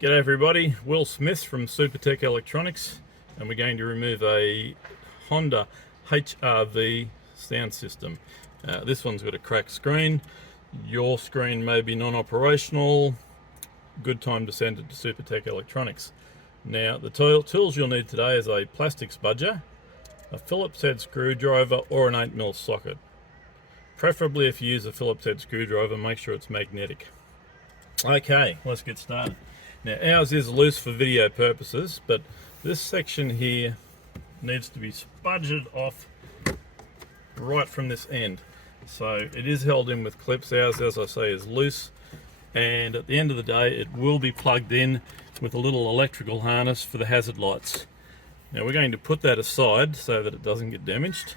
G'day everybody, Will Smith from Supertech Electronics, and we're going to remove a Honda HR-V sound system. This one's got a cracked screen. Your screen may be non-operational. Good time to send it to Supertech Electronics. Now the tools you'll need today is a plastic spudger, a Phillips head screwdriver or an 8mm socket. Preferably if you use a Phillips head screwdriver, make sure it's magnetic. Okay, let's get started. Now ours is loose for video purposes, but this section here needs to be spudgered off right from this end. So it is held in with clips. Ours, as I say, is loose, and at the end of the day it will be plugged in with a little electrical harness for the hazard lights. Now we're going to put that aside so that it doesn't get damaged.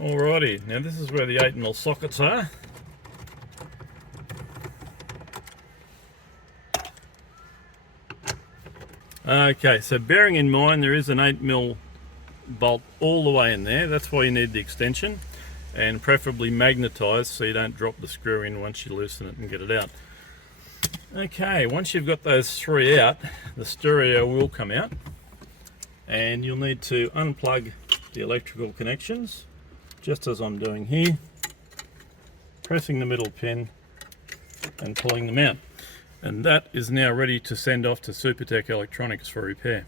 Alrighty, now this is where the 8mm sockets are. Okay, so bearing in mind there is an 8mm bolt all the way in there. That's why you need the extension, and preferably magnetized so you don't drop the screw in once you loosen it and get it out. Okay, once you've got those three out, the stereo will come out, and you'll need to unplug the electrical connections, just as I'm doing here, pressing the middle pin and pulling them out. And that is now ready to send off to Supertech Electronics for repair.